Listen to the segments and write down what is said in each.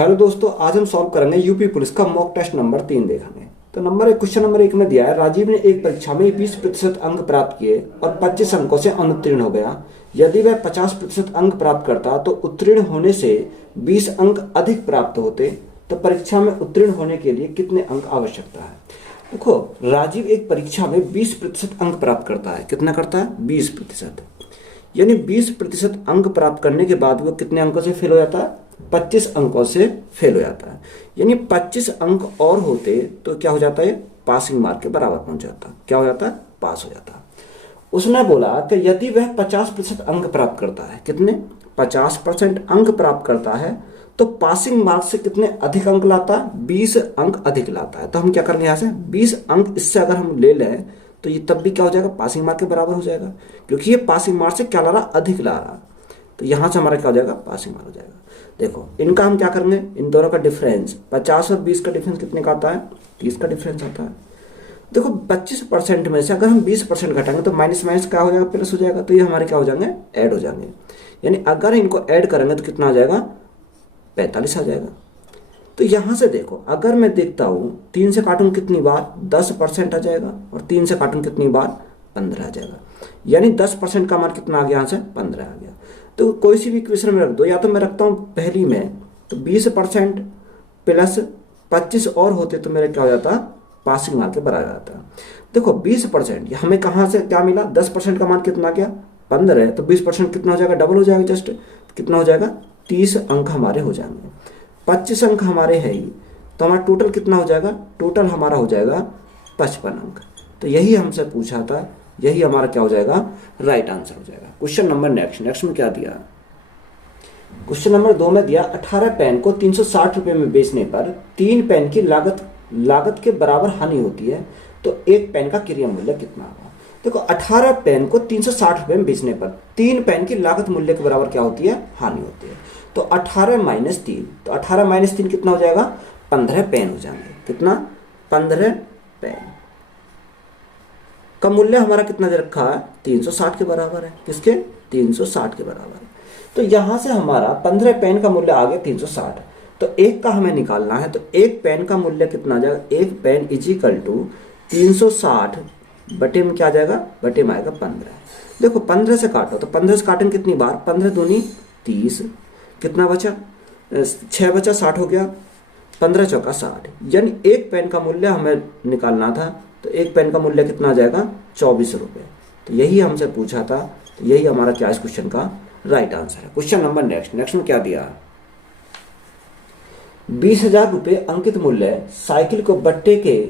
Hello दोस्तों, आज हम सॉल्व करेंगे यूपी पुलिस का मॉक टेस्ट नंबर 3 देखेंगे। तो क्वेश्चन नंबर 1 में दिया है, राजीव ने एक परीक्षा में 20% अंक प्राप्त किए और 25 अंकों से अनुत्तीर्ण हो गया। यदि वह 50% अंक प्राप्त करता तो उत्तीर्ण होने से 20 अंक अधिक प्राप्त होते, तो परीक्षा में उत्तीर्ण होने के लिए कितने अंक आवश्यकता है। देखो, राजीव एक परीक्षा में 20% अंक प्राप्त करता है। कितना करता है? 20%। यानी 20% अंक प्राप्त करने के बाद वो कितने अंकों से फेल हो जाता है? 25 अंकों से फेल हो जाता है। यानी 25 अंक और होते तो क्या हो जाता है? पासिंग मार्क के बराबर पहुंच जाता। क्या हो जाता है? पास हो जाता। उसने बोला कि यदि वह 50% अंक प्राप्त करता है, कितने? 50% अंक प्राप्त करता है, तो पासिंग मार्क से कितने अधिक अंक लाता है? 20 अंक अधिक लाता है। तो हम क्या करेंगे, यहां से 20 अंक इससे अगर हम ले लें तो ये तब भी क्या हो जाएगा? पासिंग मार्क के बराबर हो जाएगा, क्योंकि ये पासिंग मार्क से क्या ला रहा? अधिक ला रहा। तो यहां से हमारा क्या हो जाएगा? पासिंग मार्क हो जाएगा। देखो, इनका हम क्या करेंगे, इन दोनों का डिफरेंस 50 और 20 का डिफरेंस कितने का आता है? 30 का डिफरेंस आता है। देखो, 25% में से अगर हम 20% घटाएंगे तो माइनस माइनस क्या हो जाएगा? प्लस हो जाएगा। तो ये हमारे क्या हो जाएंगे? ऐड हो जाएंगे। यानी अगर इनको ऐड करेंगे तो कितना आ जाएगा? 45 आ जाएगा। तो यहां से देखो, अगर मैं देखता हूं 3 से काटूं कितनी बार? 10% आ जाएगा, और 3 से काटूं कितनी बार? 15 आ जाएगा। यानी 10% का मान कितना आ गया? यहां से 15 आ गया। तो कोई सी भी इक्वेशन में रख दो, या तो मैं रखता हूं पहली में तो 20% प्लस 25 और होते तो मेरा क्या हो जाता? पासिंग मार्क के बराबर आता। देखो, 20% हमें कहां से क्या मिला? 10% का मान कितना गया? 15 है, तो 20% कितना हो जाएगा? डबल हो जाएगा। जस्ट कितना हो जाएगा? 30 अंक हमारे हो जाएंगे। 25 अंक हमारे है ही, तो हमारा टोटल कितना हो जाएगा? टोटल हमारा हो जाएगा 55 अंक। तो यही हमसे पूछा था, यही हमारा क्या हो जाएगा? राइट आंसर हो जाएगा। क्वेश्चन नंबर नेक्स्ट में क्या दिया? क्वेश्चन नंबर 2 में दिया, 18 पेन को 360 रुपए में बेचने पर 3 पेन की लागत के बराबर हानि होती है, तो एक पेन का क्रय मूल्य कितना होगा। देखो, 18 पेन को 360 रुपए में बेचने पर 3 पेन की लागत मूल्य के बराबर क्या होती है? हानि होती है। तो 18 माइनस 3, तो 18 माइनस 3 कितना हो जाएगा? 15 पेन हो जाएंगे। कितना? 15 पेन का मूल्य हमारा कितना दे रखा है? 360 के बराबर है। किसके? 360 के बराबर है। तो यहां से हमारा 15 पेन का मूल्य आ गया 360। तो एक का हमें निकालना है, तो एक पेन का मूल्य कितना आ जाएगा? एक पेन इज इक्वल टू 360 बटे में क्या आ जाएगा? बटे में आएगा 15। देखो, 15 से काटो, तो 15 से काटेंगे कितनी बार? 15 दूनी 30। कितना बचा? 6 बचा, 60 हो गया। 15 चौका 60। यानी एक पेन का मूल्य हमें निकालना था, तो एक पेन का मूल्य कितना आ जाएगा? 24 रुपये। तो यही हमसे पूछा था, तो यही हमारा क्या इस क्वेश्चन का राइट आंसर है। क्वेश्चन नंबर नेक्स्ट में क्या दिया? 20,000 रुपये अंकित मूल्य साइकिल को बट्टे के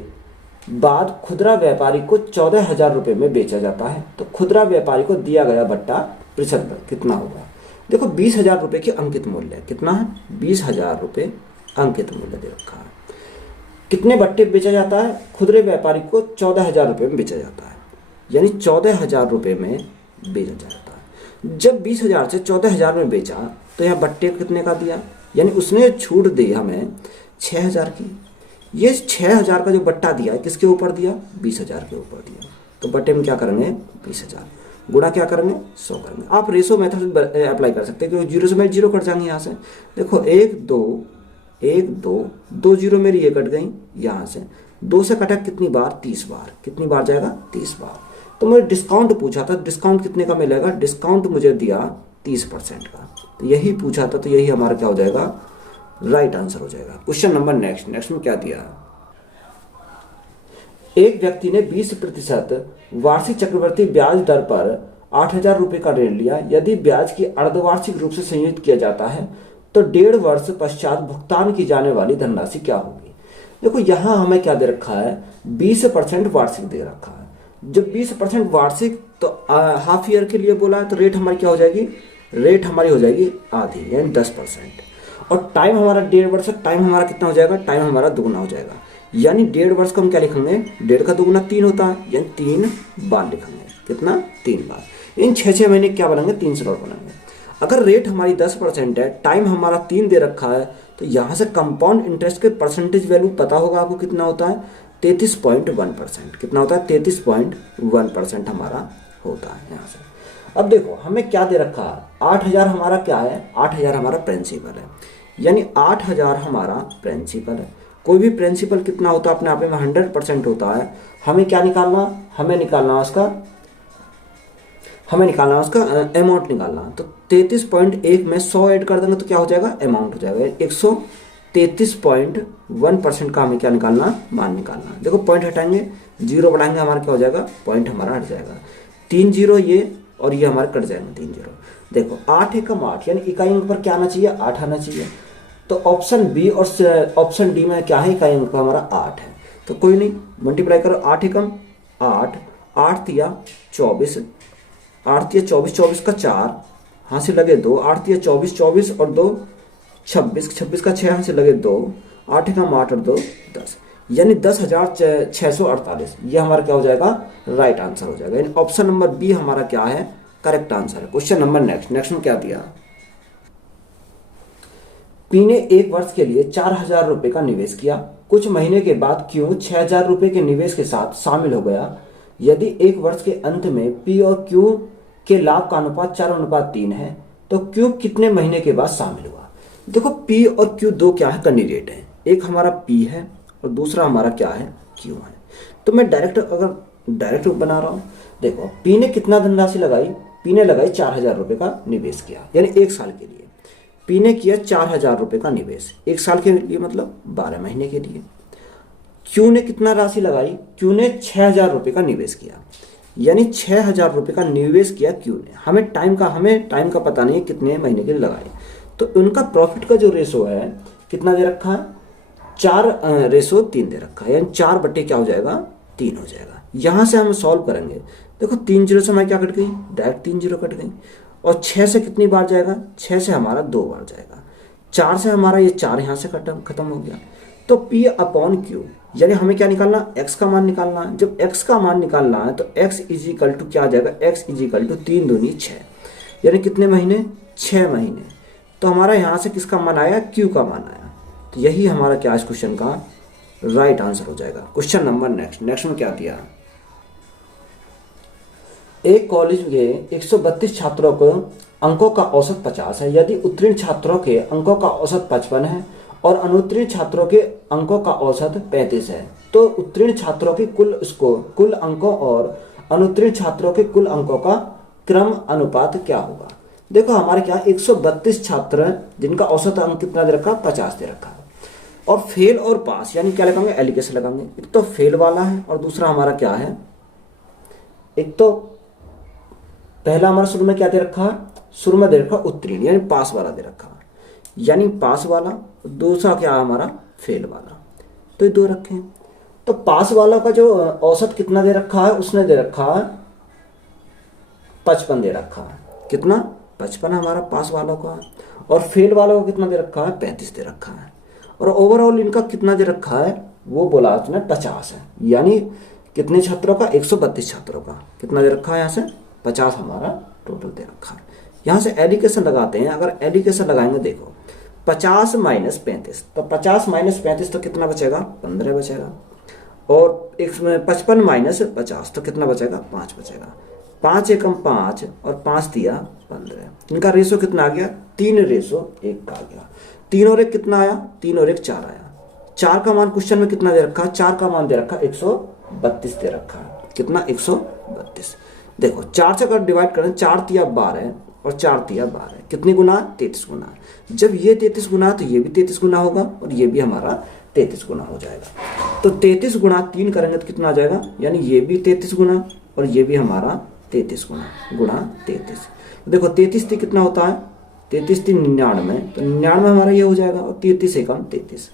बाद खुदरा व्यापारी को 14,000 रुपये में बेचा जाता है, तो खुदरा व्यापारी को दिया गया बट्टा प्रतिशत दर कितना होगा। देखो, 20,000 रुपये की अंकित मूल्य कितना है? 20,000 रुपये अंकित मूल्य दे रखा है। कितने बट्टे बेचा जाता है? खुदरे व्यापारी को 14,000 रुपये में बेचा जाता है, यानी 14,000 रुपये में बेचा जाता है। जब 20,000 से 14,000 में बेचा, तो यहाँ बट्टे कितने का दिया? यानी उसने छूट दी हमें 6,000 की। ये 6,000 का जो बट्टा दिया है, किसके ऊपर दिया? 20,000 के ऊपर दिया। तो बट्टे में क्या करेंगे? 20,000 गुणा क्या करेंगे? 100 करेंगे। आप रेशो मेथड अप्लाई कर सकते हैं, क्योंकि जीरो से मैं जीरो कट जाएंगे यहाँ से। देखो, 1 2 2 जीरो मेरी ये कट गई। यहाँ से 2 से कटा कितनी बार? 30 बार। कितनी बार जाएगा? 30 बार। तो मुझे डिस्काउंट पूछा था, डिस्काउंट कितने का मिलेगा? डिस्काउंट मुझे दिया 30% का। तो यही पूछा था, तो यही हमारा क्या हो जाएगा? राइट आंसर हो जाएगा। क्वेश्चन नंबर नेक्स्ट में क्या दिया? एक व्यक्ति ने 20% वार्षिक चक्रवृद्धि ब्याज दर पर 8,000 रुपये का ऋण लिया। यदि ब्याज की अर्धवार्षिक रूप से संयोजित किया जाता है, तो 1.5 वर्ष पश्चात भुगतान की जाने वाली धनराशि क्या होगी। देखो, यहां हमें क्या दे रखा है? 20% वार्षिक दे रखा है। जब 20% वार्षिक, तो हाफ ईयर के लिए बोला है, तो रेट हमारी क्या हो जाएगी? रेट हमारी हो जाएगी आधी, यानी 10%। और टाइम हमारा 1.5 वर्ष, टाइम हमारा कितना हो जाएगा? टाइम हमारा दुगुना हो जाएगा। यानी 1.5 वर्ष को हम क्या लिखेंगे? 1.5 का दुगुना 3 होता है, यानी 3 बार लिखेंगे। कितना? 3 बार। इन 6 महीने क्या बनेंगे? 3 स्लॉट बनेंगे। अगर रेट हमारी 10% है, टाइम हमारा 3 दे रखा है, तो यहाँ से कंपाउंड इंटरेस्ट के परसेंटेज वैल्यू पता होगा आपको कितना होता है? 33.1%। कितना होता है? 33.1% हमारा होता है यहाँ से। अब देखो, हमें क्या दे रखा है? 8,000 हमारा क्या है? 8,000 हमारा प्रिंसिपल है। यानी 8,000 हमारा प्रिंसिपल है। कोई भी प्रिंसिपल कितना होता है अपने आप में 100% होता है। हमें क्या निकालना, हमें निकालना उसका अमाउंट निकालना। तो 33.1 में 100 ऐड कर देंगे तो क्या हो जाएगा, अमाउंट हो जाएगा। 133.1% का हमें क्या निकालना, मान निकालना। देखो पॉइंट हटाएंगे, जीरो बढ़ाएंगे, हमारा क्या हो जाएगा, पॉइंट हमारा हट जाएगा। 3 जीरो ये और ये हमारे कट जाएंगे 3 जीरो। देखो 8 एकम 8 यानी इकाई अंक पर क्या आना चाहिए, 8 आना चाहिए। तो ऑप्शन बी और ऑप्शन डी में क्या है, इकाई अंक पर हमारा 8 है। तो कोई नहीं, मल्टीप्लाई करो 8 एकम 8, 8 तिया 24, 8 तिया 24, 24 का 4 हाँ से लगे 2, 8 तिया 24, 24 और 2 26, 26 का 6 यहाँ से लगे 2, 8 एकम 8 और 2 10, यानी 10,648। ये हमारा क्या हो जाएगा, राइट आंसर हो जाएगा। यानी ऑप्शन नंबर बी हमारा क्या है, करेक्ट आंसर है। क्वेश्चन नंबर नेक्स्ट में क्या दिया, पी ने 1 वर्ष के लिए 4,000 रुपए का निवेश किया। कुछ महीने के बाद क्यू 6,000 रुपए के निवेश के साथ शामिल हो गया। यदि 1 वर्ष के अंत में पी और क्यू के लाभ का अनुपात 4:3 है तो क्यू कितने महीने के बाद शामिल हुआ। देखो पी और क्यू दो क्या है, कैंडिडेट है। एक हमारा पी है और दूसरा हमारा क्या है, क्यू है। तो मैं डायरेक्ट बना रहा हूं। देखो पी ने कितना धनराशि लगाई, पी ने लगाई 4,000 रुपए का निवेश किया, यानी 1 साल के लिए। पी ने किया 4,000 रुपए का निवेश 1 साल के लिए, मतलब 12 महीने के लिए। क्यू ने कितना राशि लगाई, क्यू ने 6,000 रुपए का निवेश किया, यानी 6,000 रुपए का निवेश किया क्यू ने। हमें टाइम का पता नहीं है कितने महीने के लिए लगाए। तो उनका प्रॉफिट का जो रेशो है कितना दे रखा है, 4:3 दे रखा है, यानी 4 बटे क्या हो जाएगा, 3 हो जाएगा। यहां से हम सॉल्व करेंगे। देखो 3 जीरो से हमारी क्या कट गई, डायरेक्ट 3 जीरो कट गई। और 6 से कितनी बार जाएगा, 6 से हमारा 2 बार जाएगा। 4 से हमारा ये 4 यहां से खत्म हो गया। तो P अपॉन Q, यानी हमें क्या निकालना, x का मान निकालना है। जब x का मान निकालना है तो x इजिकल टू क्या आ जाएगा, x इजिकल टू 3 दूनी 6, यानी कितने महीने, 6 महीने। तो हमारा यहां से किसका मान आया, Q का मान आया। तो यही हमारा क्या इस क्वेश्चन का राइट आंसर हो जाएगा। क्वेश्चन नंबर नेक्स्ट में क्या दिया, एक कॉलेज के 132 छात्रों को अंकों का औसत 50 है। यदि उत्तीर्ण छात्रों के अंकों का औसत 55 है और अनुत्तीर्ण छात्रों के अंकों का औसत 35 है तो उत्तीर्ण छात्रों के कुल अंकों और अनुत्तीर्ण छात्रों के कुल अंकों का क्रम अनुपात क्या होगा। देखो हमारे क्या 132 छात्र जिनका औसत अंक कितना दे रखा, 50 दे रखा है। और फेल और पास यानी क्या लगाएंगे, एलिगेशन लगाएंगे। एक तो फेल वाला है और दूसरा हमारा क्या है, एक तो पहला हमारा शुरू में क्या दे रखा है, शुरू में दे रखा उत्तीर्ण यानी पास वाला दे रखा, यानी पास वाला। दूसरा क्या है हमारा, फेल वाला। तो ये दो रखे हैं। तो पास वाला का जो औसत कितना दे रखा है, उसने दे रखा है 55 दे रखा है। कितना, 55 हमारा पास वालों का। और फेल वालों को कितना दे रखा है, 35 दे रखा है। और ओवरऑल इनका कितना दे रखा है, वो बोला उसने 50 है। यानी कितने छात्रों का, 132 छात्रों का कितना दे रखा है, यहाँ से 50 हमारा टोटल दे रखा है। यहाँ से एडिकेशन लगाते हैं। अगर एडिकेशन लगाएंगे, देखो 50 माइनस 35, तो 50 माइनस 35 तो कितना बचेगा, 15 बचेगा। और 55 माइनस 50 तो कितना बचेगा, 5 बचेगा। 5 एकम 5 और 5 दिया 15। इनका रेशो कितना आ गया, 3:1 का आ गया। 3 और 1 कितना आया, 3 और 1 4 आया। 4 का मान क्वेश्चन में कितना दे रखा है, 4 का मान दे रखा 132 दे रखा है। कितना, 132। देखो 4 से अगर डिवाइड करें, 4 तिया 12 और 4 तिया 12, कितनी गुना, 33 गुना। जब ये 33 गुना तो ये भी 33 गुना होगा और ये भी हमारा 33 गुना हो जाएगा। तो 33 गुना 3 करेंगे तो कितना आ जाएगा, यानी ये भी 33 गुना और ये भी हमारा 33 गुना 33। देखो 33 से कितना होता है, 33 3 99, तो 99 हमारा ये हो जाएगा। और 33 एकम 33।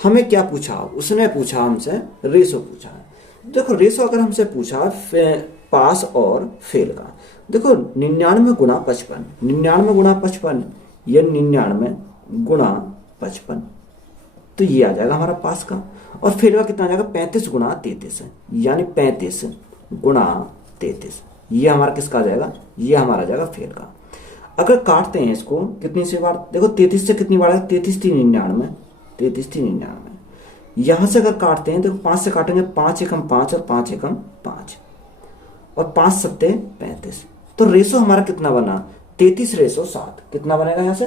हमें क्या पूछा, उसने पूछा हमसे रेशो पूछा है। देखो रेशो अगर हमसे पूछा पास और फेल का, देखो 99 गुना 55, 99 गुना 55 ये 99 गुना 55, तो ये आ जाएगा हमारा पास का। और फेल का कितना आ जाएगा, 35 गुना 33, यानी 35 गुना 33। ये हमारा किसका आ जाएगा, ये हमारा आ जाएगा फेल का। अगर काटते हैं इसको कितनी से बार, देखो 33 से कितनी बार है, 33 3 99, 33 3 99। यहां से अगर काटते हैं, देखो 5 से काटेंगे, 5 एकम 5 और 5 एकम 5 और 5 सत्ते 35। तो रेशो हमारा कितना बना, 33:7। कितना बनेगा यहाँ से,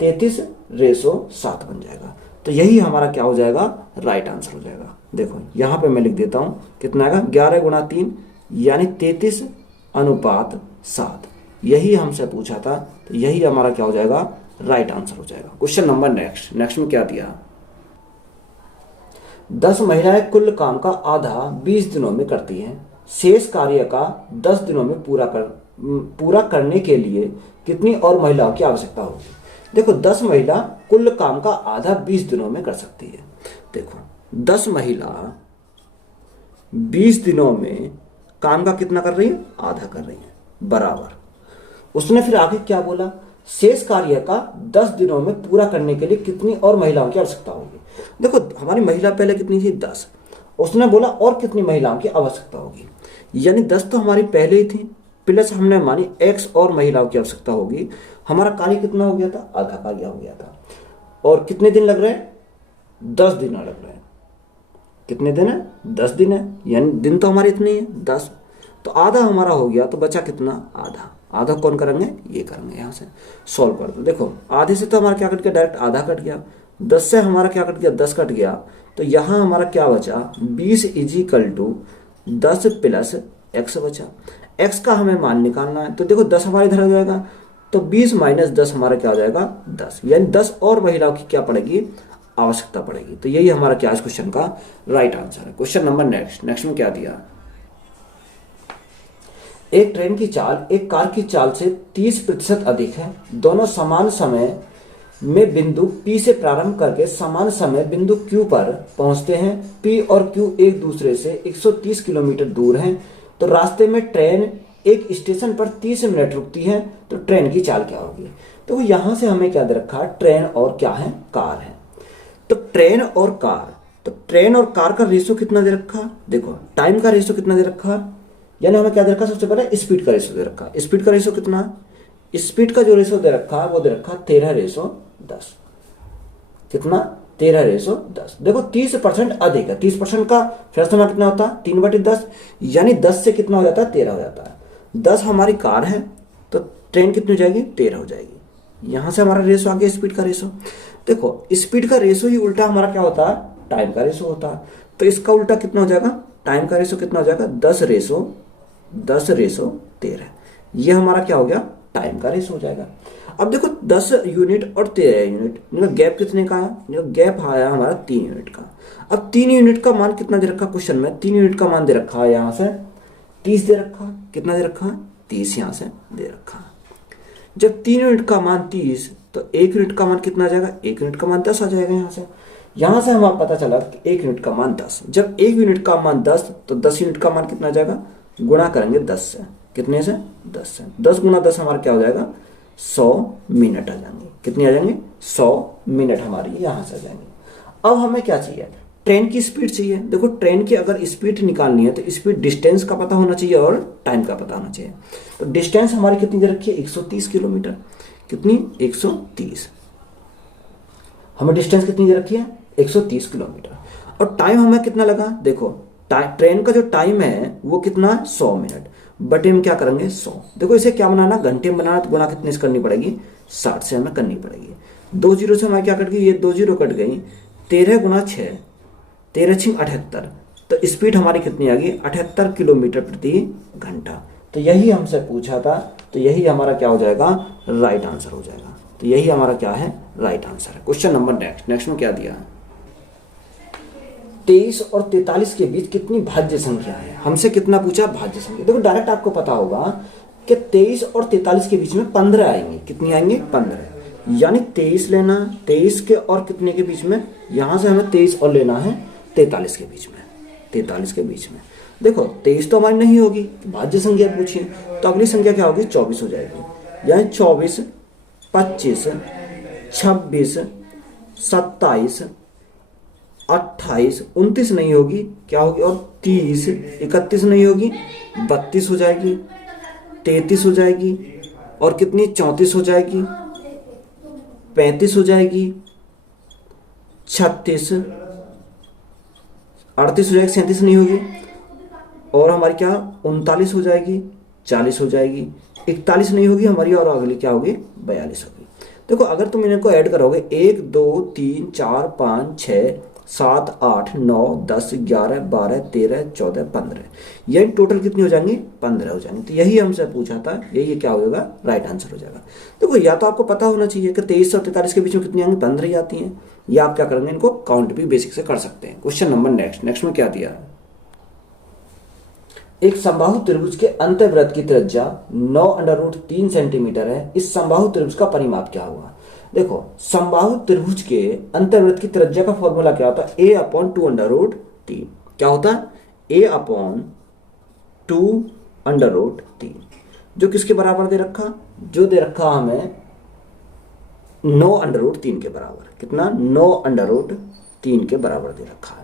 33:7 बन जाएगा। तो यही हमारा क्या हो जाएगा, राइट आंसर हो जाएगा। देखो यहाँ पे मैं लिख देता हूँ, कितना आएगा 11 × 3 यानी 33:7। यही हमसे पूछा था, तो यही हमारा क्या हो जाएगा, राइट आंसर हो जाएगा। क्वेश्चन नंबर नेक्स्ट में क्या दिया, 10 महिलाएं कुल काम का आधा 20 दिनों में करती हैं, शेष कार्य का 10 दिनों में पूरा करने के लिए कितनी और महिलाओं की आवश्यकता होगी। देखो 10 महिला कुल काम का आधा 20 दिनों में कर सकती है। देखो 10 महिला 20 दिनों में काम का कितना कर रही है, आधा कर रही है, बराबर। उसने फिर आगे क्या बोला, शेष कार्य का 10 दिनों में पूरा करने के लिए कितनी और महिलाओं की आवश्यकता होगी। देखो हमारी महिला पहले कितनी थी, 10। उसने बोला और कितनी महिलाओं की आवश्यकता होगी, यानी 10 तो हमारी पहले ही थी, प्लस हमने मानी X और महिलाओं की आवश्यकता होगी। हमारा कार्य कितना हो गया था, आधा कार्य हो गया था। और कितने दिन लग रहे हैं, 10 दिन लग रहे हैं। कितने दिन है, 10 दिन है, यानी दिन तो हमारे इतने ही है 10। तो आधा हमारा हो गया, तो बचा कितना, आधा। आधा कौन करेंगे, ये करेंगे। यहाँ से सॉल्व कर दो। देखो आधे से तो हमारा क्या कट गया, डायरेक्ट आधा कट गया। 10 से हमारा क्या कट गया, 10 कट गया। तो यहाँ हमारा क्या बचा, 20 = 10 + x बचा। x का हमें मान निकालना है, तो देखो 10 हमारे इधर हो जाएगा, तो 20 - 10 हमारा क्या हो जाएगा, 10। यानी 10 और महिलाओं की क्या पड़ेगी, आवश्यकता पड़ेगी। तो यही हमारा क्या इस क्वेश्चन का राइट आंसर है। क्वेश्चन नंबर नेक्स्ट में क्या दिया, एक ट्रेन की चाल एक कार की चाल से 30% अधिक है। दोनों समान समय में बिंदु P से प्रारंभ करके समान समय बिंदु Q पर पहुंचते हैं। P और Q एक दूसरे से 130 किलोमीटर दूर हैं। तो रास्ते में ट्रेन एक स्टेशन पर 30 मिनट रुकती है, तो ट्रेन की चाल क्या होगी। तो यहां से हमें क्या दे रखा है, ट्रेन और क्या है, कार है। तो ट्रेन और कार का रेशो कितना दे रखा, देखो टाइम का रेशो कितना दे रखा, यानी हमें क्या दे रखा, सबसे पहले स्पीड का रेशो दे रखा। स्पीड का रेशो कितना, स्पीड का जो रेशो दे रखा वो दे रखा 13:10। कितना, 13:10। देखो 30% अधिक है, 30% का फ्रैक्शन कितना होता है, 3/10, यानी 10 से कितना हो जाता है, 13 हो जाता है। 10 हमारी कार है, तो ट्रेन कितनी हो जाएगी, 13 हो जाएगी। यहां से हमारा रेशो आ गया स्पीड का रेशो। देखो स्पीड का रेशो ही उल्टा हमारा क्या होता है, टाइम का रेशो होता है। तो इसका उल्टा कितना हो जाएगा, टाइम का रेशो कितना हो जाएगा, 10:13। ये हमारा क्या हो गया, टाइम का रेशो हो जाएगा। अब देखो 10 यूनिट और 13 यूनिट, इनका गैप कितने का है, गैप आया हमारा 3 यूनिट का। अब 3 यूनिट का मान कितना दे रखा क्वेश्चन में, 3 यूनिट का मान दे रखा है यहाँ से 30 दे रखा। कितना दे रखा, 30 यहाँ से दे रखा। जब 3 यूनिट का मान 30, तो 1 यूनिट का मान कितना आ जाएगा, 1 यूनिट का मान 10 आ जाएगा। यहाँ से हमें पता चला कि 1 यूनिट का मान 10। जब 1 यूनिट का मान 10, तो 10 यूनिट का मान कितना आ जाएगा, गुणा करेंगे 10 से। कितने से, 10 से। 10 × 10 हमारा क्या हो जाएगा, 100 मिनट आ जाएंगे। कितनी आ जाएंगे, 100 मिनट हमारी यहाँ से आ जाएंगे। अब हमें क्या चाहिए, ट्रेन की स्पीड चाहिए। देखो ट्रेन की अगर स्पीड निकालनी है, तो स्पीड डिस्टेंस का पता होना चाहिए और टाइम का पता होना चाहिए। तो डिस्टेंस हमारी कितनी दे रखी है, 130 किलोमीटर। कितनी, 130। हमें डिस्टेंस कितनी दे रखी है, 130 किलोमीटर। और टाइम हमें कितना लगा, देखो ट्रेन का जो टाइम है वो कितना, 100 मिनट। बटे में क्या करेंगे, 100। देखो इसे क्या बनाना, घंटे में बनाना, तो गुणा कितने से करनी पड़ेगी, 60 से हमें करनी पड़ेगी। 2 जीरो से हमारे क्या कट गई, ये 2 जीरो कट गई। 13 × 6, 13 × 6 78। तो स्पीड हमारी कितनी आ गई, 78 किलोमीटर प्रति घंटा। तो यही हमसे पूछा था, तो यही हमारा क्या हो जाएगा, राइट आंसर हो जाएगा। तो यही हमारा क्या है, राइट आंसर है। क्वेश्चन नंबर नेक्स्ट में क्या दिया है, 23 और 43 के बीच कितनी भाज्य संख्या है। हमसे कितना पूछा, भाज्य संख्या। देखो डायरेक्ट आपको पता होगा कि 23 और 43 के बीच में 15 आएंगे। कितनी आएंगे, 15। यानी 23 लेना, 23 के और कितने के बीच में, यहां से हमें 23 और लेना है 43 के बीच में। 43 के बीच में देखो 23 तो हमारी नहीं होगी, भाज्य संख्या पूछिए, तो अगली संख्या क्या होगी, 24 हो जाएगी। यानी 24, 25, 26, 27, 28, 29 नहीं होगी, क्या होगी, और 30, 31 नहीं होगी, 32 हो जाएगी, 33 हो जाएगी, और कितनी, 34 हो जाएगी, 35 हो जाएगी, 36, 38 हो जाएगी, 37 नहीं होगी, और हमारी क्या 39 हो जाएगी, 40 हो जाएगी, 41 नहीं होगी हमारी, और अगली क्या होगी, 42 होगी। देखो अगर तुम इनको ऐड करोगे 1 2 3 4 5 6 7 8 9 10 11 12 13 14 15, ये टोटल कितनी हो जाएंगी? 15 हो जाएंगी। तो यही हमसे पूछा था, यही क्या हो जाएगा? राइट आंसर हो जाएगा। देखो या तो आपको पता होना चाहिए कि 23 और 43 के बीच में कितनी आएंगी? 15 ही आती हैं, या आप क्या करेंगे, इनको काउंट भी बेसिक से कर सकते हैं। क्वेश्चन नंबर नेक्स्ट में क्या दिया है? एक समबाहु त्रिभुज के अंतःवृत्त की त्रिज्या 9√3 सेंटीमीटर है। इस समबाहु त्रिभुज का परिमाप क्या होगा? देखो समबाहु त्रिभुज के अंतःवृत्त की त्रिज्या का फॉर्मूला क्या होता है? a/2√3। क्या होता है? a/2√3, जो किसके बराबर दे रखा? जो दे रखा हमें 9√3 के बराबर। कितना? 9√3 के बराबर दे रखा है।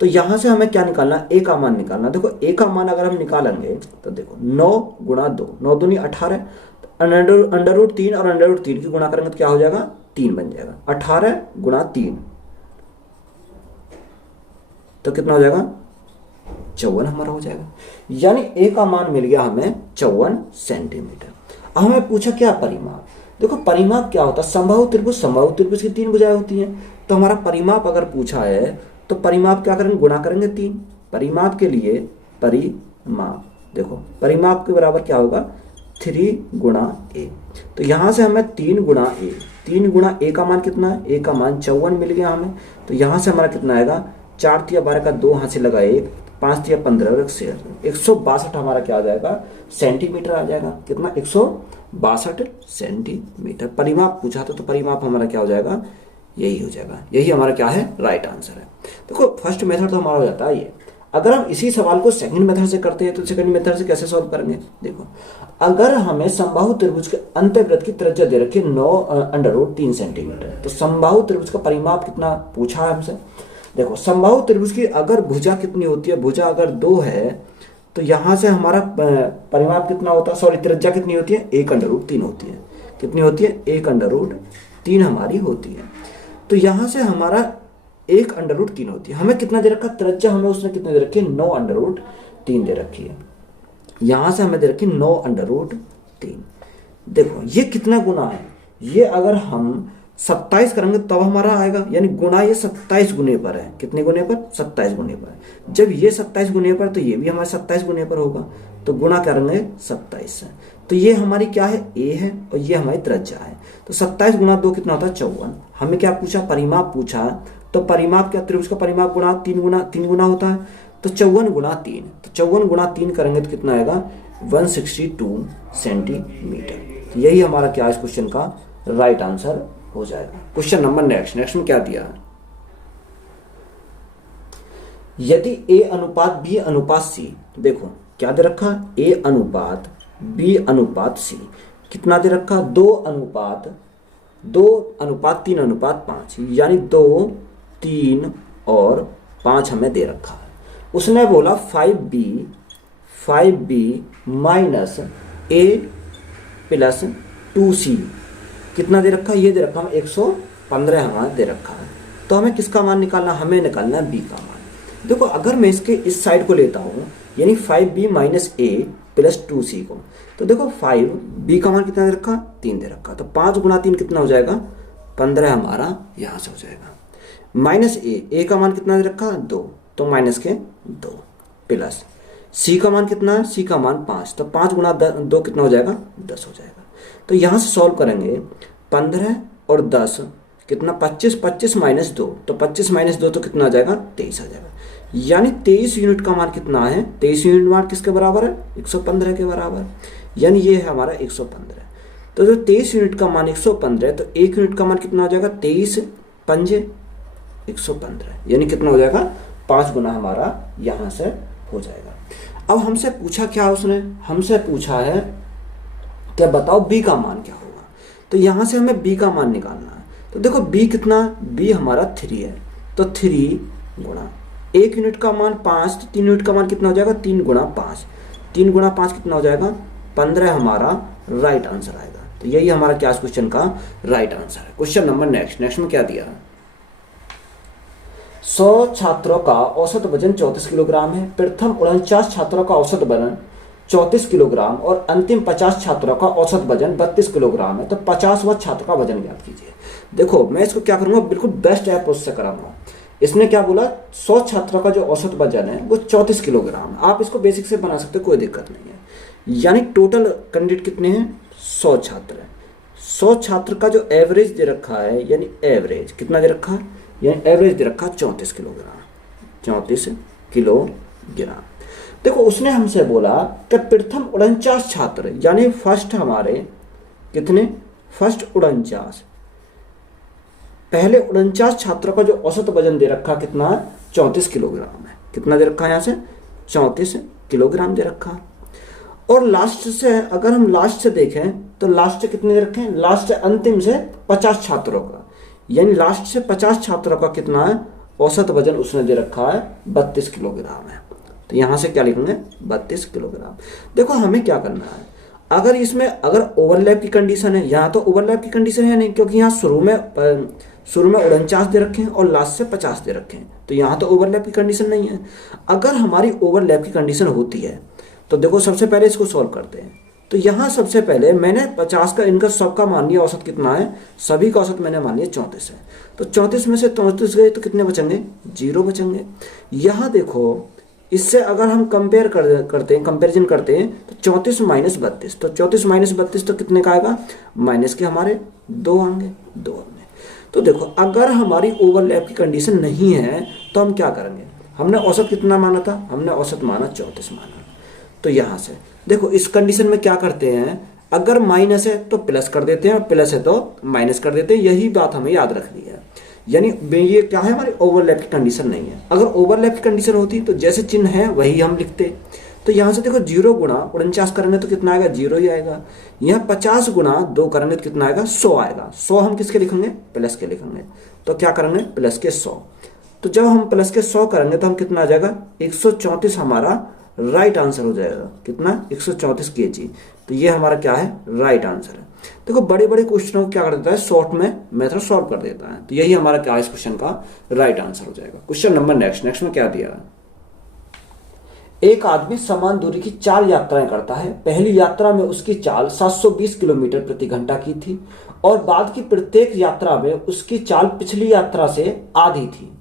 तो यहां से हमें क्या निकालना? ए का मान निकालना। देखो ए का मान अगर हम निकालेंगे तो देखो 9 गुणा 2, 9 दूनी 18, √3 और √3 की गुणा करेंगे तो क्या हो जाएगा? 3 बन जाएगा। 18 गुणा 3 तो कितना हो जाएगा? 54 हमारा हो जाएगा। यानी ए का मान मिल गया हमें 54 सेंटीमीटर। अब हमें पूछा क्या? परिमाप। देखो परिमाप क्या होता है? समबाहु त्रिभुज की 3 भुजाएं होती हैं। तो हमारा परिमाप अगर पूछा है तो परिमाप क्या करेंगे? गुणा करेंगे 3। परिमाप के लिए परिमाप, देखो परिमाप के बराबर क्या होगा? 3 गुणा ए। तो यहां से हमें 3 गुणा ए, 3 गुणा ए का मान कितना है? ए का मान 54 मिल गया हमें। तो यहां से हमारा कितना आएगा? 4 तिया 12 का 2 हाथ से लगा 1, 5 तिया 15 और 162 हमारा क्या आ जाएगा? सेंटीमीटर आ जाएगा। कितना? 162 सेंटीमीटर। परिमाप पूछा तो परिमाप हमारा क्या हो जाएगा? यही हो जाएगा। यही हमारा क्या है? राइट आंसर है। देखो फर्स्ट मेथड तो हमारा हो जाता है ये। अगर हम इसी सवाल को सेकंड मेथड से करते हैं तो सेकंड मेथड से कैसे सॉल्व करेंगे? देखो अगर हमें समबाहु त्रिभुज के अंतःवृत्त की त्रिज्या दे रखी है 9√3 सेंटीमीटर, तो समबाहु त्रिभुज का परिमाप कितना पूछा है हमसे। देखो समबाहु त्रिभुज की अगर भुजा कितनी होती है? भुजा अगर 2 है तो यहां से हमारा परिमाप कितना होता है? सॉरी, त्रिज्या कितनी होती है? 1√3 होती है। कितनी होती है? 1√3 हमारी होती है। तो यहां से हमारा 1√3 होती है। हमें कितना दे रखा? त्रिज्या हमें उसने कितने दे रखी है? 9√3 दे रखी है। यहां से हमें दे रखी 9√3। देखो ये कितना गुना है? ये अगर हम 27 करेंगे तब हमारा आएगा, यानी गुना ये 27 गुने पर है। कितने गुने पर? 27 गुने पर। जब ये 27 गुने पर तो ये भी हमारे 27 गुने पर होगा। तो गुणा करेंगे 27 से। तो ये हमारी क्या है? ए है और ये हमारी त्रिज्या है। तो 27 गुणा 2 कितना होता है? 54। हमें क्या पूछा? परिमाप पूछा। तो परिमाप क्या? त्रिभुज का परिमाप गुणा 3 गुना होता है। तो 54 गुणा 3, तो 54 गुणा 3 करेंगे तो कितना आएगा? 162 सेंटीमीटर। तो यही हमारा क्या है इस क्वेश्चन का राइट आंसर हो जाएगा। क्वेश्चन नंबर नेक्स्ट में क्या दिया है? यदि A/B/C, देखो क्या दे रखा? A/B/C कितना दे रखा? 2:3:5, यानी 2, 3 और 5 हमें दे रखा है। उसने बोला 5B माइनस A+2C कितना दे रखा? ये दे रखा हमें 115 हमारा दे रखा है। तो हमें किसका मान निकालना? हमें निकालना है बी का मान। देखो अगर मैं इसके इस साइड को लेता हूँ, यानी 5B माइनस A+2C को, तो देखो 5B का मान कितना दे रखा? 3 दे रखा। तो 5 गुणा 3 कितना हो जाएगा? 15 हमारा यहाँ से हो जाएगा। माइनस ए का मान कितना दे रखा? 2, तो माइनस के 2 प्लस C का मान कितना है? C का मान 5, तो 5 गुणा 2 कितना हो जाएगा? 10 हो जाएगा। तो यहाँ से सॉल्व करेंगे 15 और 10 कितना? 25 माइनस 2, तो 25 माइनस 2 तो कितना आ जाएगा? 23 आ जाएगा। यानी 23 यूनिट का मान कितना है? 23 यूनिट मान किसके बराबर है? 115 के बराबर। यानी ये है हमारा 115। तो जो 23 यूनिट का मान 115 है, तो 1 यूनिट का मान कितना हो जाएगा? 23 पंजे 115, यानी कितना हो जाएगा? 5 गुना हमारा यहाँ से हो जाएगा। अब हमसे पूछा क्या? उसने हमसे पूछा है क्या? बताओ B का मान क्या होगा। तो यहाँ से हमें B का मान निकालना है। तो देखो B कितना? B हमारा 3 है। तो 3 गुणा 1 यूनिट का मान 5, तो 3 यूनिट का मान कितना हो जाएगा? 3 गुणा 5। 3 गुणा 5 कितना हो जाएगा? 15 हमारा राइट आंसर आएगा। तो यही हमारा क्या क्वेश्चन का राइट आंसर है। क्वेश्चन नंबर नेक्स्ट में क्या दिया? 100 छात्रों का औसत वजन 34 किलोग्राम है। प्रथम 49 छात्रों का औसत वजन 34 किलोग्राम और अंतिम 50 छात्रों का औसत वजन 32 किलोग्राम है, तो 50वां छात्र का वजन ज्ञात कीजिए। देखो मैं इसको क्या करूंगा, बिल्कुल बेस्ट अप्रोच से कराऊंगा। इसने क्या बोला, 100 छात्रों का जो औसत वजन है वो 34 किलोग्राम है। आप इसको बेसिक से बना सकते हो, कोई दिक्कत नहीं है। यानी टोटल कैंडिडेट कितने हैं, 100 छात्र हैं। 100 छात्र का जो एवरेज दे रखा है, यानी एवरेज कितना दे रखा है, यानी एवरेज दे रखा है 34 किलोग्राम, 34 किलोग्राम। देखो उसने हमसे बोला कि प्रथम 49 छात्र, यानी फर्स्ट हमारे कितने, फर्स्ट 49, पहले 49 छात्रों का जो औसत वजन दे रखा कितना है, 34 किलोग्राम है। कितना दे रखा है, यहाँ से 34 किलोग्राम दे रखा है। और लास्ट से अगर हम लास्ट से देखें तो लास्ट से कितने दे रखे हैं, लास्ट से अंतिम से 50 छात्रों का, यानी लास्ट से 50 छात्रों का कितना है औसत वजन उसने दे रखा है 32 किलोग्राम है। तो यहां से क्या लिखेंगे, 32 किलोग्राम। देखो हमें क्या करना है, अगर इसमें अगर ओवरलैप की कंडीशन है, यहाँ तो ओवरलैप की कंडीशन है नहीं, क्योंकि यहाँ शुरू में 49 दे रखे हैं और लास्ट से 50 दे रखे हैं, तो यहाँ तो ओवरलैप की कंडीशन नहीं है। अगर हमारी ओवरलैप की कंडीशन होती है तो देखो सबसे पहले इसको सॉल्व करते हैं। तो यहाँ सबसे पहले मैंने 50 का, इनका सबका मान लिया औसत कितना है, सभी का औसत मैंने मान लिया 34 है। तो 34 में से 34 गए तो कितने बचेंगे, 0 बचेंगे। यहाँ देखो इससे अगर हम कंपेयर करते हैं, कंपेरिजन करते हैं, तो 34 माइनस 32, तो 34 माइनस 32 तो कितने का आएगा, माइनस के हमारे 2 आएंगे, 2 आएंगे। तो देखो अगर हमारी ओवरलैप की कंडीशन नहीं है तो हम क्या करेंगे, हमने औसत कितना माना था, हमने औसत माना 34 माना। तो यहाँ से देखो इस कंडीशन में क्या करते हैं, अगर माइनस है तो प्लस कर देते हैं और प्लस है तो माइनस कर देते हैं, यही बात हमें याद रखनी है। यानी ये क्या है, हमारी ओवरलैप की कंडीशन नहीं है। अगर ओवरलैप की कंडीशन होती तो जैसे चिन्ह है वही हम लिखते। तो यहाँ से देखो 0 गुणा 49 करेंगे तो कितना आएगा, 0 ही आएगा। यहाँ 50 गुणा 2 करेंगे तो कितना आएगा, 100 आएगा। 100 हम किसके लिखेंगे, प्लस के लिखेंगे। तो क्या करेंगे, प्लस के 100। तो जब हम प्लस के 100 करेंगे तो हम कितना आ जाएगा, 134 हमारा राइट आंसर हो जाएगा। कितना, 134 kg। तो ये हमारा क्या है, राइट आंसर है। देखो बड़े बड़े क्वेश्चनों को क्या कर देता है, शॉर्ट में मेथड सॉल्व कर देता है। तो यही हमारा क्या है, इस क्वेश्चन का राइट आंसर हो जाएगा। क्वेश्चन नंबर नेक्स्ट में क्या दिया है, एक आदमी समान दूरी की 4 यात्राएं करता है। पहली यात्रा में उसकी चाल 720 किलोमीटर प्रति घंटा की थी और बाद की प्रत्येक यात्रा में उसकी चाल पिछली यात्रा से आधी थी।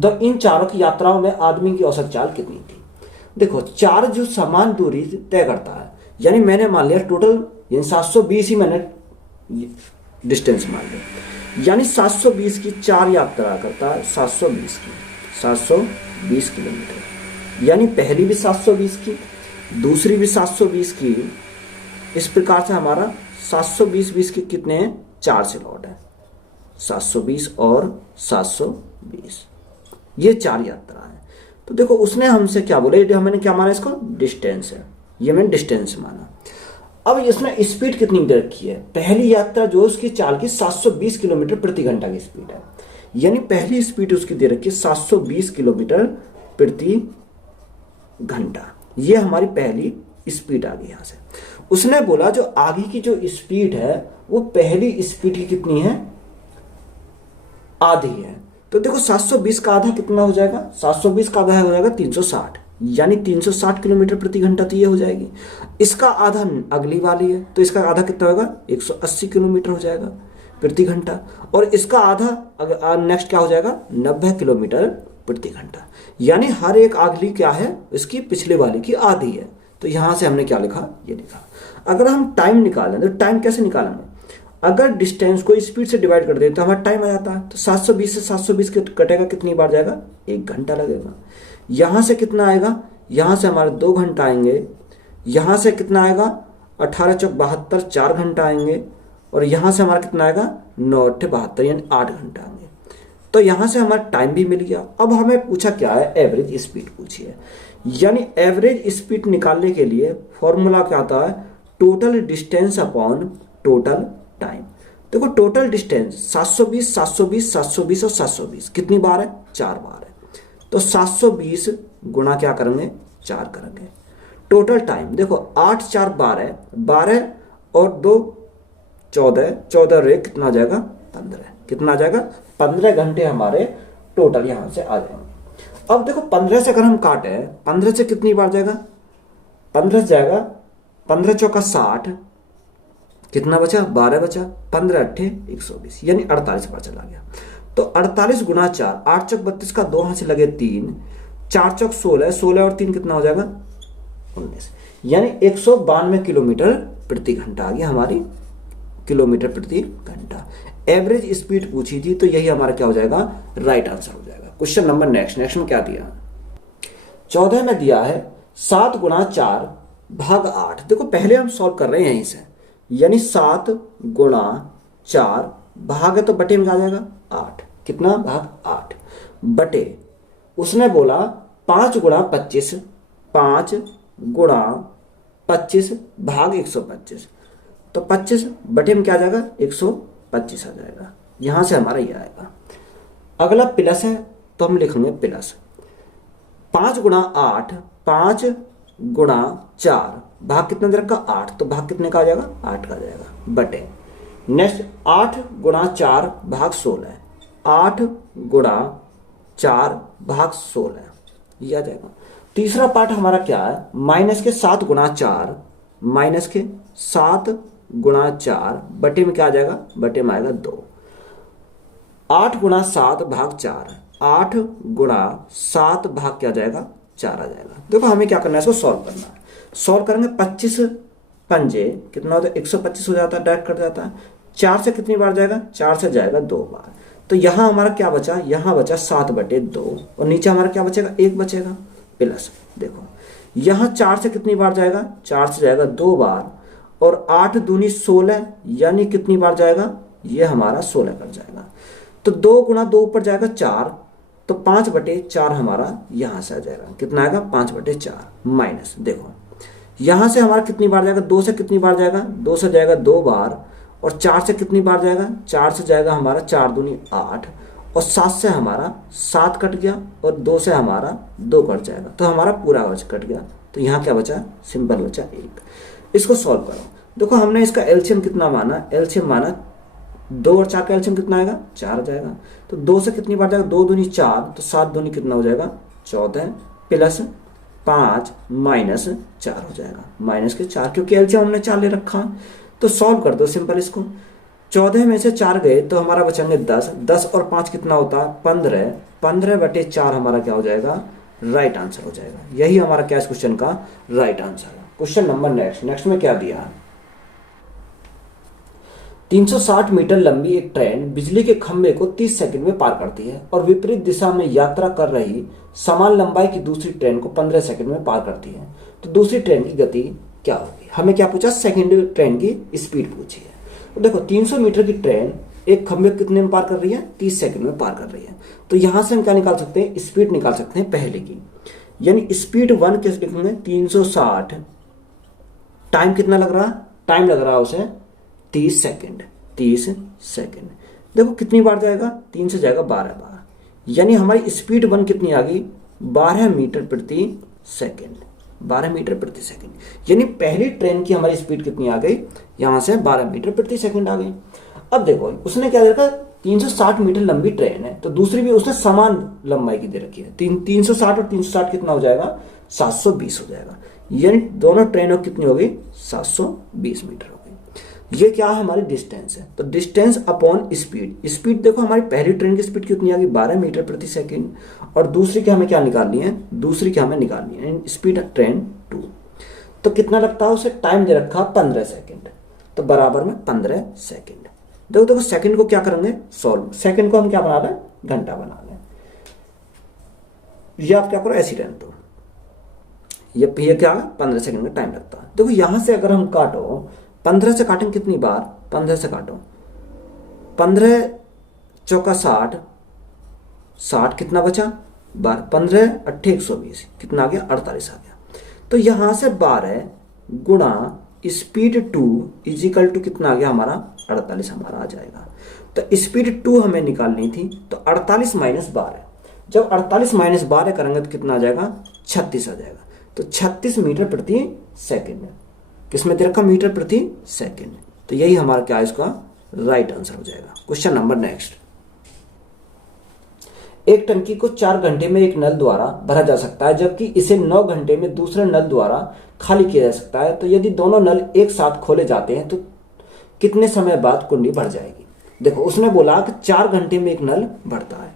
तो इन चारों की यात्राओं में आदमी की औसत चाल कितनी थी। देखो 4 जो समान दूरी तय करता है, यानी मैंने मान लिया टोटल, यानी 720 ही मैंने डिस्टेंस मान लिया, यानी 720 की 4 यात्रा करता है, 720 किलोमीटर, यानी पहली भी 720 की, दूसरी भी 720 की। इस प्रकार से हमारा 720 की कितने हैं, 4 से लौट है, 720 और 720, ये 4 यात्रा है। तो देखो उसने हमसे क्या बोला, मैंने क्या माना, इसको डिस्टेंस है, ये मैंने डिस्टेंस माना। अब इसमें स्पीड कितनी दे रखी है, पहली यात्रा जो उसकी चाल की 720 किलोमीटर प्रति घंटा की स्पीड है, यानी पहली स्पीड उसकी दे रखी है 720 किलोमीटर प्रति घंटा। ये हमारी पहली स्पीड आ गई। यहां से उसने बोला जो आगे की जो स्पीड है वो पहली स्पीड की कितनी है, आधी है। तो देखो 720 का आधा कितना हो जाएगा, 720 का आधा हो जाएगा 360, यानी 360 किलोमीटर प्रति घंटा। तो ये हो जाएगी। इसका आधा अगली वाली है, तो इसका आधा कितना होगा, 180 किलोमीटर हो जाएगा प्रति घंटा। और इसका आधा नेक्स्ट क्या हो जाएगा, 90 किलोमीटर प्रति घंटा। यानी हर एक अगली क्या है, इसकी पिछले वाली की आधी है। तो यहां से हमने क्या लिखा, ये लिखा। अगर हम टाइम निकालें तो टाइम कैसे निकालेंगे, अगर डिस्टेंस को स्पीड से डिवाइड कर दें तो हमारा टाइम आ जाता है। तो 720 से 720 कटेगा, कितनी बार जाएगा, 1 घंटा लगेगा। यहां से कितना आएगा, यहां से हमारे 2 घंटा आएंगे। यहां से कितना आएगा, 18 चौक 72, 4 घंटा आएंगे। और यहां से हमारा कितना आएगा, 9 8 72, यानी 8 घंटा आएंगे। तो यहां से हमारा टाइम भी मिल गया। अब हमें पूछा क्या है, एवरेज स्पीड पूछी है। यानी एवरेज स्पीड निकालने के लिए फॉर्मूला क्या आता है, total distance upon total time. देखो टोटल डिस्टेंस 720 720 720 और 720 कितनी बार है, 4 बार है। तो 720 गुणा क्या करेंगे, 4 करेंगे। टोटल टाइम देखो 8 4 12, 12 और 2 14, 14 रे कितना आ जाएगा, 15। कितना आ जाएगा, 15 घंटे हमारे टोटल यहां से आ जाएंगे। अब देखो 15 से अगर हम काटे, 15 से कितनी बार जाएगा, 15 जाएगा, 15 चौका 60, कितना बचा 12 बचा, 15 अट्ठे 120 यानी 48 बार चला गया। तो 48 गुना 4, 8 चौक 32 का 2 हाथ से लगे 3, 4 चौक 16, 16 और 3 कितना हो जाएगा 19, यानी 192 किलोमीटर प्रति घंटा आ गया हमारी किलोमीटर प्रति घंटा। एवरेज स्पीड पूछी थी तो यही हमारा क्या हो जाएगा, राइट आंसर हो जाएगा। क्वेश्चन नंबर नेक्स्ट में क्या दिया, 14 में दिया है 7 गुना 4 भाग 8। देखो पहले हम सॉल्व कर रहे हैं यहीं से, यानी 7 गुणा 4 भाग है तो बटे में क्या आ जाएगा 8, कितना भाग 8 बटे, उसने बोला 5 गुणा 25, 5 गुणा 25 भाग 125, तो 25 बटे में क्या आ जाएगा 125 आ जाएगा, यहां से हमारा ये आएगा। अगला प्लस है तो हम लिखेंगे प्लस 5 गुणा 8, 5 गुणा 4 भाग कितना दे रखा 8, तो भाग कितने का आ जाएगा 8 का आ जाएगा बटे, नेक्स्ट 8 गुणा 4 भाग 16, 8 गुणा 4 भाग 16 ये आ जाएगा। तीसरा पार्ट हमारा क्या है, माइनस के 7 गुणा 4, माइनस के 7 गुणा 4 बटे में क्या आ जाएगा, बटे में आएगा 2, 8 गुणा 7 भाग 4, 8 गुणा 7 भाग क्या आ जाएगा 4 आ जाएगा। देखो हमें क्या करना है, इसको सॉल्व करना है। सॉल्व करेंगे 25 पंजे कितना होता है 125 हो जाता है, डायरेक्ट कट जाता है। 4 से कितनी बार जाएगा, 4 से जाएगा 2 बार, तो यहां हमारा क्या बचा, यहां बचा 7 बटे 2 और नीचे हमारा क्या बचेगा 1 बचेगा प्लस। देखो यहां 4 से कितनी बार जाएगा, 4 से जाएगा 2 बार और 8 दूनी 16 यानी कितनी बार जाएगा, ये हमारा 16 कर जाएगा। तो 2 गुणा 2 ऊपर जाएगा 4, तो 5 बटे 4 हमारा यहां से आ जाएगा, कितना आएगा 5 बटे 4 माइनस, देखो यहां से हमारा कितनी बार जाएगा, 2 से कितनी बार जाएगा, 2 से जाएगा 2 बार और 4 से कितनी बार जाएगा, 4 से जाएगा हमारा 4 दूनी 8 और 7 से हमारा 7 कट गया और 2 से हमारा 2 कट जाएगा, तो हमारा पूरा कट गया। तो यहाँ क्या बचा, सिंपल बचा 1। इसको सॉल्व करो। देखो हमने इसका एलसीएम कितना माना, एलसीएम माना 2 और 4 का एलसीएम कितना आएगा 4 आ जाएगा। तो 2 से कितनी बार जाएगा, 2 दूनी 4, तो 7 दूनी कितना हो जाएगा 14 प्लस 5 माइनस 4 हो जाएगा, माइनस के 4 क्योंकि एलसीएम हमने 4 ले रखा। तो सॉल्व कर दो सिंपल इसको, 14 में से 4 गए तो हमारा बचेंगे 10, 10 और 5 कितना होता है 15, 15 बटे 4 हमारा क्या हो जाएगा, राइट आंसर हो जाएगा। यही हमारा क्या इस क्वेश्चन का राइट आंसर है। क्वेश्चन नंबर नेक्स्ट में क्या दिया, 360 मीटर लंबी एक ट्रेन बिजली के खंभे को 30 सेकंड में पार करती है और विपरीत दिशा में यात्रा कर रही समान लंबाई की दूसरी ट्रेन को 15 सेकंड में पार करती है, तो दूसरी ट्रेन की गति क्या होगी। हमें क्या पूछा, सेकंड ट्रेन की स्पीड पूछी है। तो देखो 300 मीटर की ट्रेन एक खंभे कितने में पार कर रही है, 30 सेकंड में पार कर रही है। तो यहां से हम क्या निकाल सकते हैं, स्पीड निकाल सकते हैं पहले की, यानी स्पीड 1 कैसे लिखेंगे 360, टाइम कितना लग रहा है, टाइम लग रहा है उसे 30 सेकंड, 30 सेकंड। देखो कितनी बार जाएगा, 3 से जाएगा 12 बार, यानी हमारी स्पीड 1 कितनी आ गई 12 मीटर प्रति सेकंड, 12 मीटर प्रति सेकंड, यानी पहली ट्रेन की हमारी स्पीड कितनी आ गई, यहां से 12 मीटर प्रति सेकंड आ गई। अब देखो उसने क्या देखा, 360 मीटर लंबी ट्रेन है, तो दूसरी भी उसने समान लंबाई की दे रखी है, 360 और 360 कितना हो जाएगा 720 हो जाएगा, यानी दोनों ट्रेनों कितनी हो गई 720 मीटर हो गई। ये क्या है, हमारी डिस्टेंस है। तो डिस्टेंस अपॉन स्पीड, स्पीड देखो हमारी पहली ट्रेन की स्पीड कितनी आ गई 12 मीटर प्रति सेकंड और दूसरी की हमें क्या निकालनी है, दूसरी की हमें निकालनी है स्पीड ट्रेन 2। तो कितना लगता है, उसे टाइम दे रखा 15 सेकंड, तो बराबर में 15 सेकंड। देखो देखो सेकंड को क्या करेंगे सॉल्व, सेकंड को हम क्या बना लें, घंटा बना लें, ये आप क्या करो ऐसी रहने दो, ये क्या 15 सेकंड का टाइम लगता है। देखो यहां से अगर हम काटो 15 से काटेंगे कितनी बार, 15 से काटो 15 चौका 60, 60 कितना बचा बार, 15 अट्ठे 120 कितना आ गया 48 आ गया। तो यहां से 12 गुणा स्पीड 2 इजिकल टू कितना आ गया हमारा 48 हमारा आ जाएगा। तो स्पीड 2 हमें निकालनी थी, तो 48 माइनस 12, जब 48 माइनस 12 करेंगे तो कितना आ जाएगा 36 आ जाएगा। तो 36 मीटर प्रति सेकंड, किसमें दे रखा मीटर प्रति सेकंड, तो यही हमारा क्या है इसका राइट आंसर हो जाएगा। क्वेश्चन नंबर नेक्स्ट, एक टंकी को 4 घंटे में एक नल द्वारा भरा जा सकता है, जबकि इसे 9 घंटे में दूसरे नल द्वारा खाली किया जा सकता है। तो यदि दोनों नल एक साथ खोले जाते हैं तो कितने समय बाद कुंडी भर जाएगी। देखो उसने बोला कि 4 घंटे में एक नल भरता है,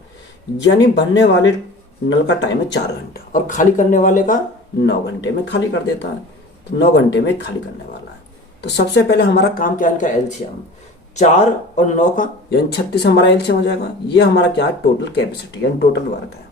यानी भरने वाले नल का टाइम है 4 घंटा और खाली करने वाले का 9 घंटे में खाली कर देता है। तो 9 घंटे में खाली करने वाला है। तो सबसे पहले हमारा काम क्या है, इनका एलसीएम 4 और 9 का यानी 36 हमारा एलसीएम हो जाएगा। ये हमारा क्या है, टोटल कैपेसिटी यानी टोटल वर्क है।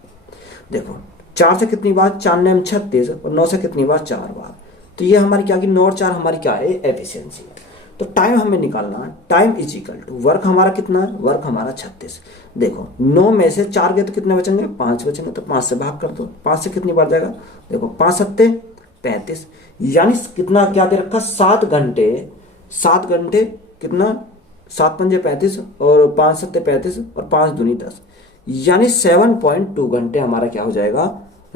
देखो 4 से कितनी बार, 4 ने 36 और 9 से कितनी बार, 4 बार। तो ये हमारी क्या की 9 और 4 हमारी क्या है, एफिशिएंसी है। तो टाइम हमें निकालना है, time is equal to work हमारा कितना है, वर्क हमारा 36। देखो 9 में से 4 गए तो कितने बचेंगे, 5 बचेंगे। तो 5 से भाग कर दो, 5 से कितनी बार जाएगा, देखो 5 सत्ते 35, यानी कितना क्या दे रखा, 7 घंटे। 7 घंटे कितना, 7 पंजे 35 और 5 सत्ते 35 और 5 दूनी 10, यानी 7.2 घंटे हमारा क्या हो जाएगा,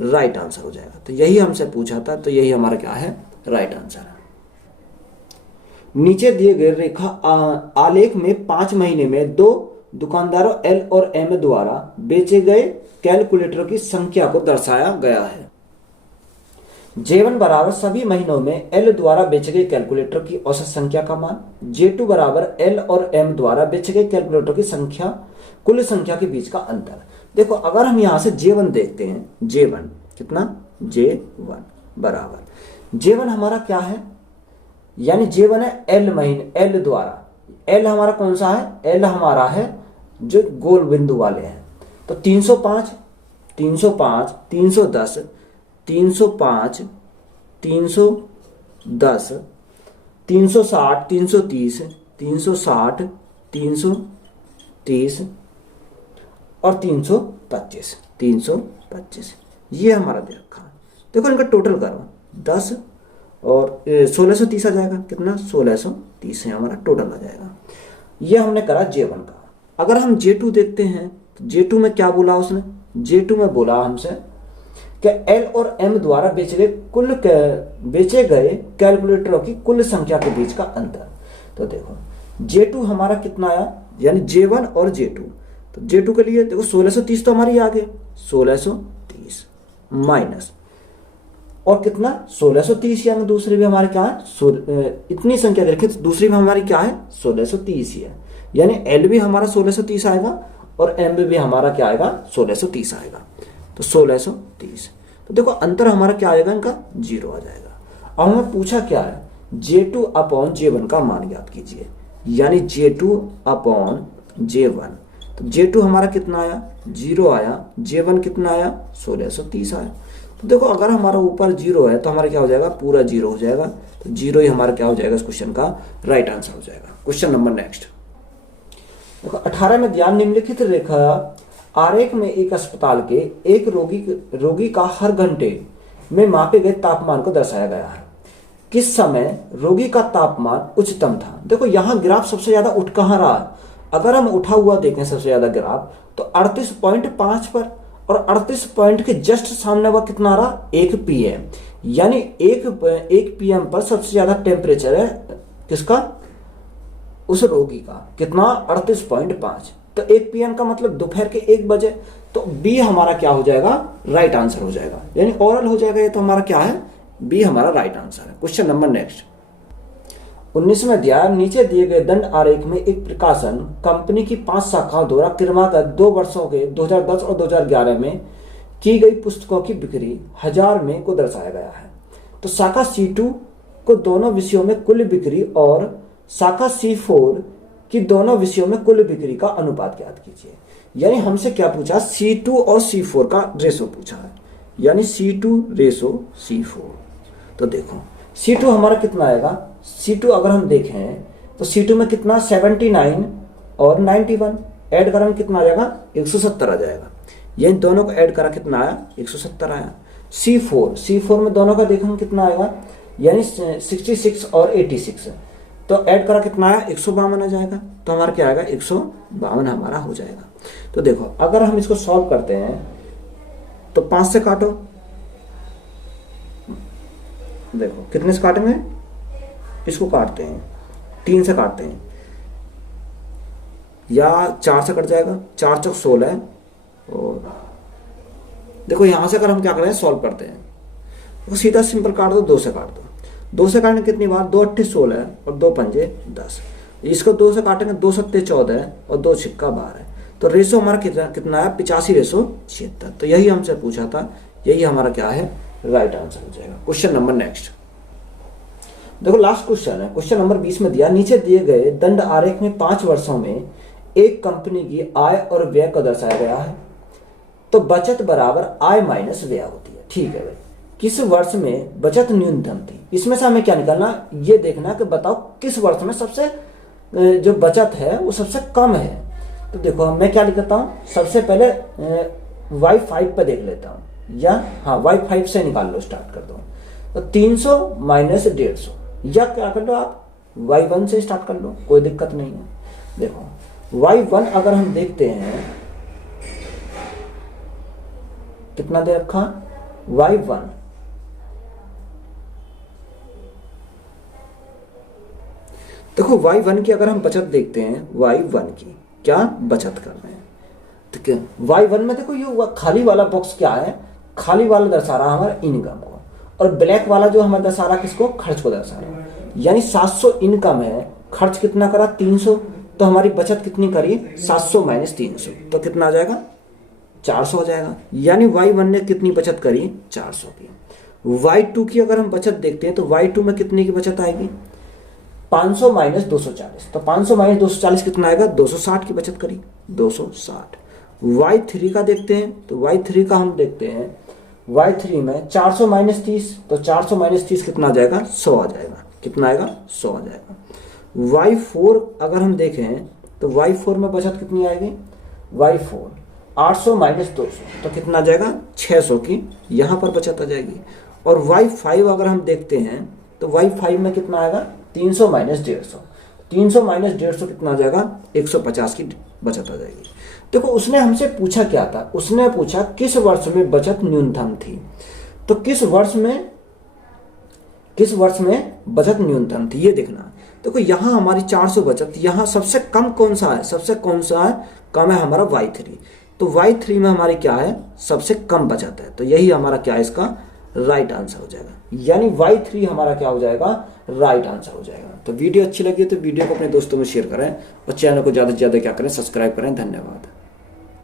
राइट आंसर हो जाएगा। तो यही हमसे पूछा था, तो यही हमारा क्या है, राइट आंसर है। नीचे दिए गए रेखा आलेख में 5 महीने में 2 दुकानदारों एल और एम द्वारा बेचे गए कैलकुलेटरों की संख्या को दर्शाया गया है। J1 बराबर सभी महीनों में एल द्वारा बेचे गए कैलकुलेटर की औसत संख्या का मान, J2 बराबर एल और एम द्वारा बेचे गए कैलकुलेटर की संख्या कुल संख्या के बीच का अंतर। देखो अगर हम यहां से J1 देखते हैं, J1 कितना, J1 बराबर J1 हमारा क्या है, यानी J1 है एल महीने, एल द्वारा, एल हमारा कौन सा है, एल हमारा है जो गोल बिंदु वाले हैं। तो 305 305 310 305 310 360 330 360 330 और 325 325 ये हमारा दे रखा है। देखो इनका टोटल करो 10 और 1630 आ जाएगा, कितना 1630 है हमारा टोटल आ जाएगा। ये हमने करा J1 का। अगर हम J2 देखते हैं तो J2 में क्या बोला उसने, J2 में बोला हमसे कि एल और एम द्वारा बेचे गए कैलकुलेटरों की कुल संख्या के बीच का अंतर। तो देखो J2 हमारा कितना आया, यानी J1 और J2। तो J2 के लिए देखो 1630 तो हमारी आ गई, 1630 माइनस और कितना 1630, यानी दूसरी भी हमारी क्या है, इतनी संख्या देखें तो दूसरी भी हमारी क्या है 1630 ही है, यानी एल भी हमारा 1630 आएगा और एम भी हमारा क्या आएगा 1630 आएगा। तो 1630, तो देखो अंतर हमारा क्या आएगा, इनका 0 आ जाएगा। अब हमें पूछा क्या है, J2 अपॉन J1 का मान ज्ञात कीजिए, यानी J2 अपॉन J1। तो J2 हमारा कितना आया, 0 आया, J1 कितना आया 1630 आया। तो देखो अगर हमारा ऊपर 0 है तो हमारा क्या हो जाएगा, पूरा 0 हो जाएगा। तो 0 ही हमारा क्या हो जाएगा, इस क्वेश्चन का राइट आंसर हो जाएगा। क्वेश्चन नंबर नेक्स्ट देखो 18 में ध्यान निम्नलिखित रेखा आरेख में एक अस्पताल के एक रोगी का हर घंटे में मापे गए तापमान को दर्शाया गया है। किस समय रोगी का तापमान उच्चतम था। देखो यहाँ ग्राफ सबसे ज्यादा उठ कहाँ रहा है, अगर हम उठा हुआ देखें सबसे ज्यादा ग्राफ तो 38.5 पर, और 38 पॉइंट के जस्ट सामने वह कितना आ रहा, 1 PM, यानी 1 PM पर सबसे ज्यादा टेम्परेचर है किसका, उस रोगी का, कितना 38.5। तो 1 PM का मतलब दोपहर के 1 बजे। तो बी हमारा क्या हो जाएगा, राइट आंसर हो जाएगा, यानी ओरल हो जाएगा। ये तो हमारा क्या है, बी हमारा राइट आंसर है। क्वेश्चन नंबर नेक्स्ट 19वें अध्याय नीचे दिए गए दंड आरेख में एक प्रकाशन कंपनी की 5 शाखाओं द्वारा क्रमागत 2 वर्षों के 2010 और 2011 में की गई पुस्तकों की बिक्री 1000 में को दर्शाया गया है। तो शाखा C2 को दोनों विषयों में कुल बिक्री और शाखा C4 की दोनों विषयों में कुल बिक्री का अनुपात ज्ञात कीजिए। यानी हमसे क्या पूछा, C2 और C4 का रेशो पूछा है, यानी C2 रेशो C4। तो देखो C2 हमारा कितना आएगा, C2 अगर हम देखें तो C2 में कितना 79 और 91 ऐड करें कितना आ जाएगा 170 आ जाएगा। ये दोनों को ऐड करा कितना आया 170 आया। C4 में दोनों का देखेंगे कितना आएगा, यानी 66 और 86, तो ऐड करा कितना आया 152 आ जाएगा। तो हमारा क्या आएगा 152 हमारा हो जाएगा। तो देखो अगर हम इसको सॉल्व करते हैं तो 5 से काटो, देखो कितने से काटेंगे, इसको काटते हैं 3 से काटते हैं या 4 से कट जाएगा, 4 चौक 16 और देखो यहाँ से अगर हम क्या करें, सॉल्व करते हैं, तो सीधा सिंपल काट दो, 2 से काट दो। 2 से काटने कितनी बार, 2 अट्ठे 16 और 2 पंजे 10। इसको 2 से काटेंगे, 2 सत्ते 14 और 2 छिक्का 12। तो रेशो हमारा कितना है, 85/76। तो यही हमसे पूछा था, यही हमारा क्या है, राइट आंसर हो जाएगा। क्वेश्चन नंबर नेक्स्ट देखो, लास्ट क्वेश्चन है, क्वेश्चन नंबर 20 में दिया, नीचे दिए गए दंड आरेख में 5 वर्षों में एक कंपनी की आय और व्यय को दर्शाया गया है। तो बचत बराबर आय माइनस व्यय होती है। ठीक है भाई, किस वर्ष में बचत न्यूनतम थी, इसमें से हमें क्या निकालना, ये देखना कि बताओ किस वर्ष में सबसे जो बचत है वो सबसे कम है। तो देखो मैं क्या लिखता हूँ, सबसे पहले y5 पे देख लेता हूँ, या हाँ y5 से निकाल लो, स्टार्ट कर दो। तो 300 माइनस 150, या क्या कर लो आप y1 से स्टार्ट कर लो, कोई दिक्कत नहीं है। देखो y1 अगर हम देखते हैं कितना दे रखा, y1 देखो y1 की अगर हम बचत देखते हैं, y1 की क्या बचत कर रहे हैं, ठीक है। y1 में देखो ये खाली वाला बॉक्स क्या है, खाली वाला दर्शा रहा हमारा इनकम को, और ब्लैक वाला जो हमें दर्शा रहा किसको, खर्च को दर्शा रहा है। यानी 700 इनकम है, खर्च कितना करा 300, तो हमारी बचत कितनी करी 700 माइनस 300, तो कितना आ जाएगा 400 हो जाएगा। यानी y1 ने कितनी बचत करी 400 की। y2 की अगर हम बचत देखते हैं तो y2 में कितने की बचत आएगी 500 माइनस 240, तो 500 माइनस 240 कितना आएगा 260 की बचत करी 260। y3 का देखते हैं तो y3 का हम देखते हैं, y3 में 400 माइनस 30, तो 400 माइनस 30 कितना आ जाएगा 100 आ जाएगा, कितना आएगा 100 आ जाएगा। y4 अगर हम देखें तो y4 में बचत कितनी आएगी, y4 800 माइनस 200, तो कितना आ जाएगा 600 की यहाँ पर बचत आ जाएगी। और y5 अगर हम देखते हैं तो y5 में कितना आएगा 300 माइनस 150, 300 माइनस 150 कितना आ जाएगा 150 की बचत आ जाएगी। देखो उसने हमसे पूछा क्या था, उसने पूछा किस वर्ष में बचत न्यूनतम थी। तो किस वर्ष में बचत न्यूनतम थी ये देखना। देखो यहाँ हमारी 400 बचत, यहाँ सबसे कम कौन सा है, सबसे कौन सा है कम है हमारा y3। तो y3 में हमारी क्या है सबसे कम बचत है, तो यही हमारा क्या है इसका राइट आंसर हो जाएगा। यानी y3 हमारा क्या हो जाएगा राइट आंसर हो जाएगा। तो वीडियो अच्छी लगी तो वीडियो को अपने दोस्तों में शेयर करें और चैनल को ज़्यादा से ज़्यादा क्या करें सब्सक्राइब करें। धन्यवाद।